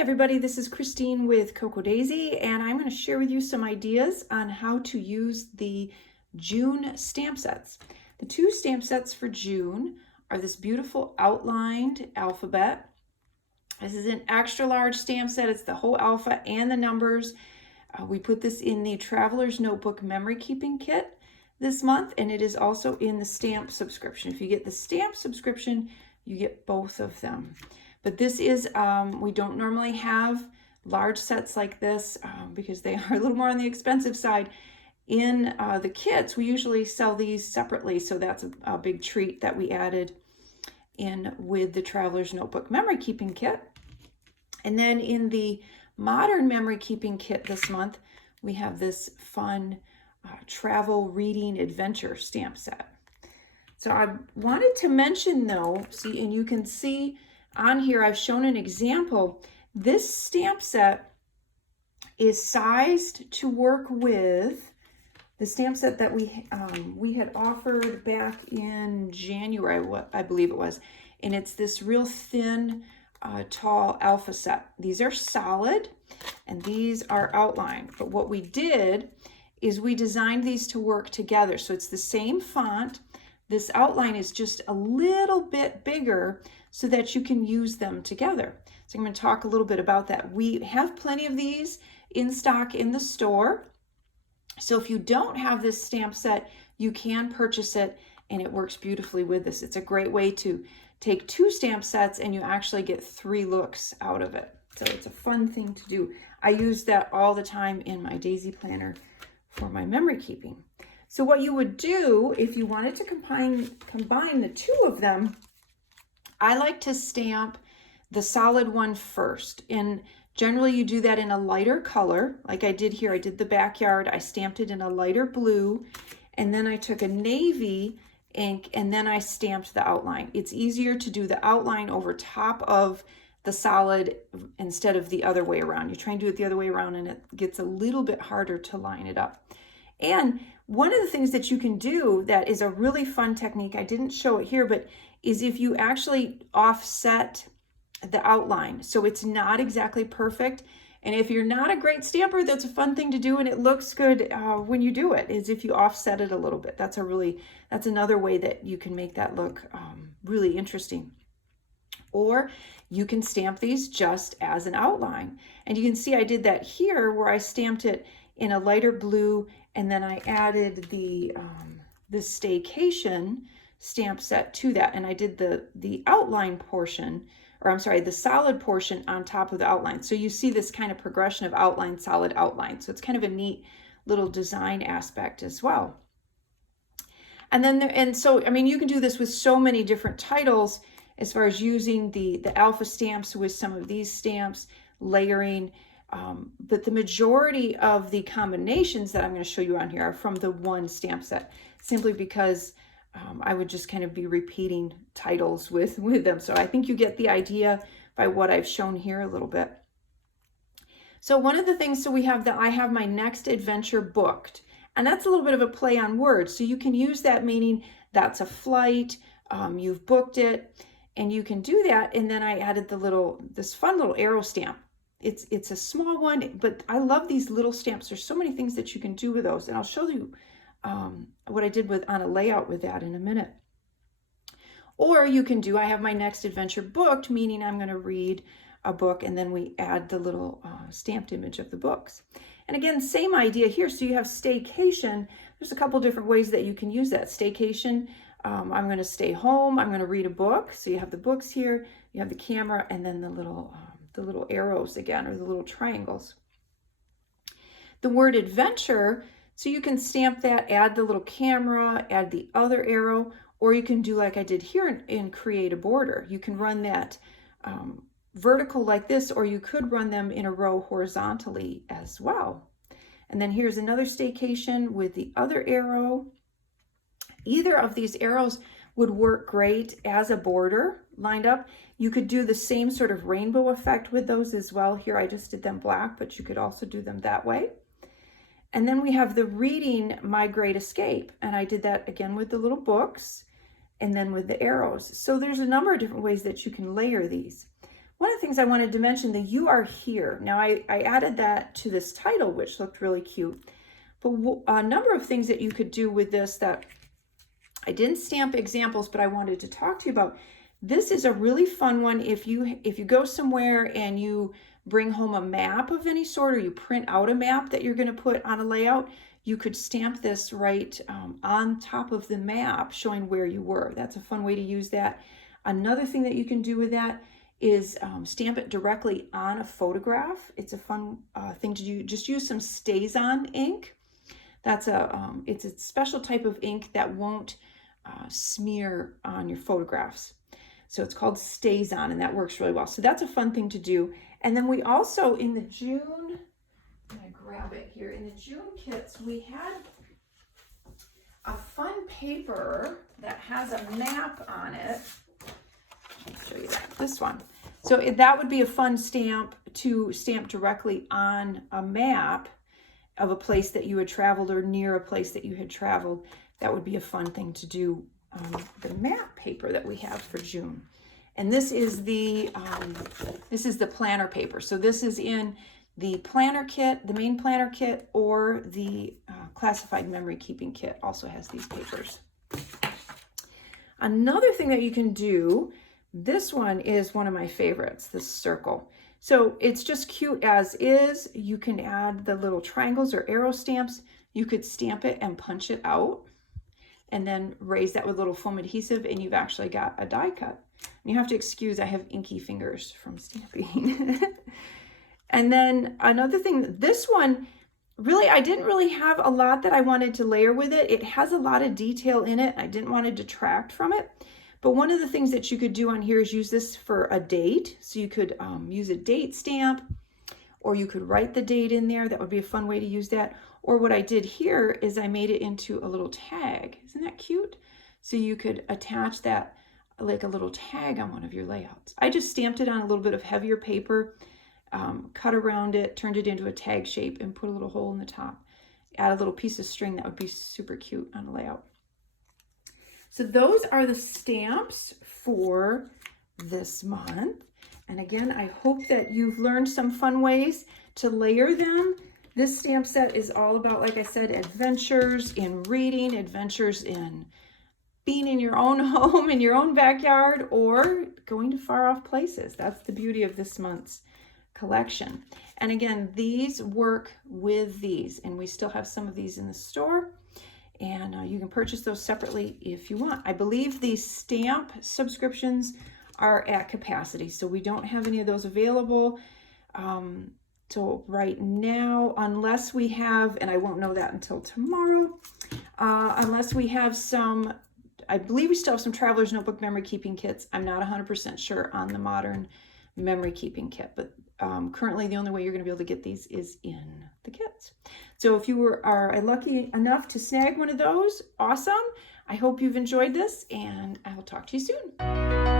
everybody, this is Christine with Cocoa Daisy, and I'm going to share with you some ideas on how to use the June stamp sets. The two stamp sets for June are this beautiful outlined alphabet. This is an extra large stamp set. It's the whole alpha and the numbers. We put this in the Traveler's Notebook Memory Keeping Kit this month, and it is also in the stamp subscription. If you get the stamp subscription, you get both of them. But this is, we don't normally have large sets like this because they are a little more on the expensive side. In the kits, we usually sell these separately, so that's a big treat that we added in with the Traveler's Notebook Memory Keeping Kit. And then in the Modern Memory Keeping Kit this month, we have this fun travel reading adventure stamp set. So I wanted to mention though, see, and you can see on here, I've shown an example. This stamp set is sized to work with the stamp set that we had offered back in January, I believe it was. And it's this real thin, tall alpha set. These are solid and these are outlined. But what we did is we designed these to work together. So it's the same font. This outline is just a little bit bigger so that you can use them together. So I'm going to talk a little bit about that. We have plenty of these in stock in the store. So if you don't have this stamp set, you can purchase it and it works beautifully with this. It's a great way to take two stamp sets and you actually get 3 looks out of it. So it's a fun thing to do. I use that all the time in my Daisy Planner for my memory keeping. So what you would do if you wanted to combine the two of them, I like to stamp the solid one first. And generally you do that in a lighter color, like I did here. I did the backyard, I stamped it in a lighter blue, and then I took a navy ink and then I stamped the outline. It's easier to do the outline over top of the solid instead of the other way around. You try and do it the other way around and it gets a little bit harder to line it up. And one of the things that you can do that is a really fun technique, I didn't show it here, but is if you actually offset the outline. So it's not exactly perfect. And if you're not a great stamper, that's a fun thing to do and it looks good when you do it, is if you offset it a little bit. That's another way that you can make that look really interesting. Or you can stamp these just as an outline. And you can see I did that here where I stamped it in a lighter blue and then I added the staycation stamp set to that. And I did the outline portion, or I'm sorry, the solid portion on top of the outline. So you see this kind of progression of outline, solid, outline. So it's kind of a neat little design aspect as well. And then, so, I mean, you can do this with so many different titles as far as using the alpha stamps with some of these stamps, layering. But the majority of the combinations that I'm going to show you on here are from the one stamp set, simply because I would just kind of be repeating titles with them. So I think you get the idea by what I've shown here a little bit. So one of the things, so we have I have my next adventure booked, and that's a little bit of a play on words. So you can use that meaning that's a flight, you've booked it, and you can do that. And then I added this fun little arrow stamp. It's a small one, but I love these little stamps. There's so many things that you can do with those, and I'll show you what I did on a layout with that in a minute. Or you can do, I have my next adventure booked, meaning I'm going to read a book, and then we add the little stamped image of the books. And again, same idea here. So you have staycation. There's a couple different ways that you can use that. Staycation, I'm going to stay home, I'm going to read a book. So you have the books here, you have the camera, and then the little arrows again, or the little triangles. The word adventure, so you can stamp that, add the little camera, add the other arrow, or you can do like I did here and create a border. You can run that vertical like this, or you could run them in a row horizontally as well. And then here's another staycation with the other arrow. Either of these arrows would work great as a border lined up. You could do the same sort of rainbow effect with those as well. Here I just did them black, but you could also do them that way. And then we have the reading My Great Escape. And I did that again with the little books and then with the arrows. So there's a number of different ways that you can layer these. One of the things I wanted to mention, the "You Are Here." Now I added that to this title, which looked really cute. But a number of things that you could do with this that I didn't stamp examples, but I wanted to talk to you about. This is a really fun one if you go somewhere and you bring home a map of any sort, or you print out a map that you're going to put on a layout. You could stamp this right on top of the map showing where you were. That's a fun way to use that. Another thing that you can do with that is stamp it directly on a photograph. It's a fun thing to do. Just use some StazOn ink. That's it's a special type of ink that won't smear on your photographs. So it's called StazOn, and that works really well. So that's a fun thing to do. And then we also, in the June, I'm going to grab it here. In the June kits, we had a fun paper that has a map on it. I'll show you that. This one. So that would be a fun stamp to stamp directly on a map of a place that you had traveled, or near a place that you had traveled. That would be a fun thing to do on the map paper that we have for June. And this is the planner paper. So this is in the planner kit, the main planner kit, or the classified memory keeping kit also has these papers. Another thing that you can do, this one is one of my favorites, this circle. So it's just cute as is. You can add the little triangles or arrow stamps. You could stamp it and punch it out, and then raise that with little foam adhesive, and you've actually got a die cut. And you have to excuse, I have inky fingers from stamping. And then another thing, this one, really, I didn't really have a lot that I wanted to layer with it. It has a lot of detail in it. I didn't want to detract from it. But one of the things that you could do on here is use this for a date. So you could use a date stamp, or you could write the date in there. That would be a fun way to use that. Or what I did here is I made it into a little tag. Isn't that cute? So you could attach that like a little tag on one of your layouts. I just stamped it on a little bit of heavier paper, cut around it, turned it into a tag shape, and put a little hole in the top. Add a little piece of string. That would be super cute on a layout. So those are the stamps for this month. And again, I hope that you've learned some fun ways to layer them. This stamp set is all about, like I said, adventures in reading, adventures in being in your own home, in your own backyard, or going to far off places. That's the beauty of this month's collection. And again, these work with these, and we still have some of these in the store. And you can purchase those separately if you want. I believe the stamp subscriptions are at capacity, so we don't have any of those available. So right now, unless we have, and I won't know that until tomorrow, unless we have some, I believe we still have some Traveler's Notebook memory keeping kits. I'm not 100% sure on the modern memory keeping kit, but currently the only way you're going to be able to get these is in the kits. So if you are lucky enough to snag one of those, awesome. I hope you've enjoyed this, and I will talk to you soon.